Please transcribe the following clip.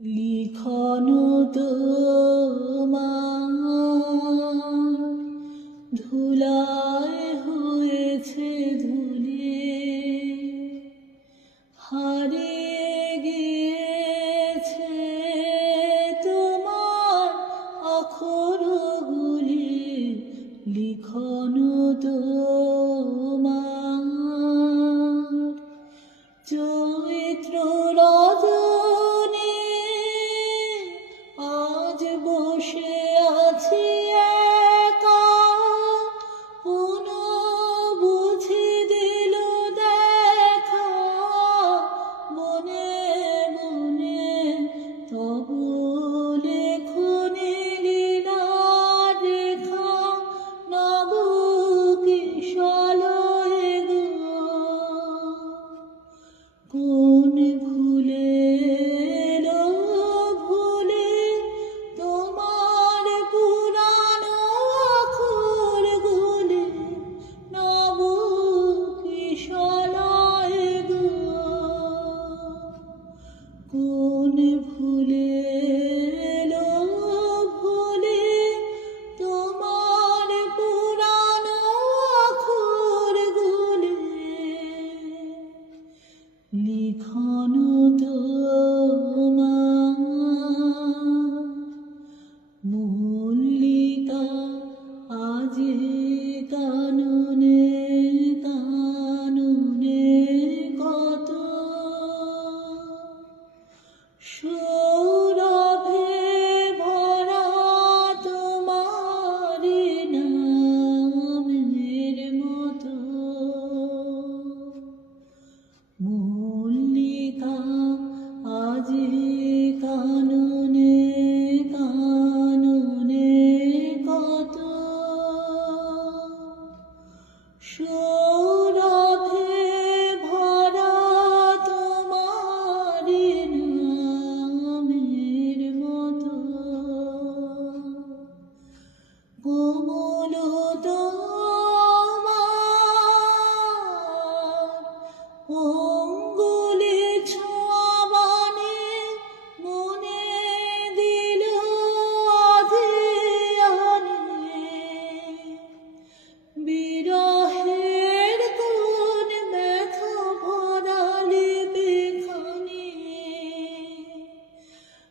লিখনু তোমার ধুলায় হয়েছে ধুলে হারিয়ে গিয়েছে তোমার আখরো গুলি লিখনু তো চৈত্র Ohne 说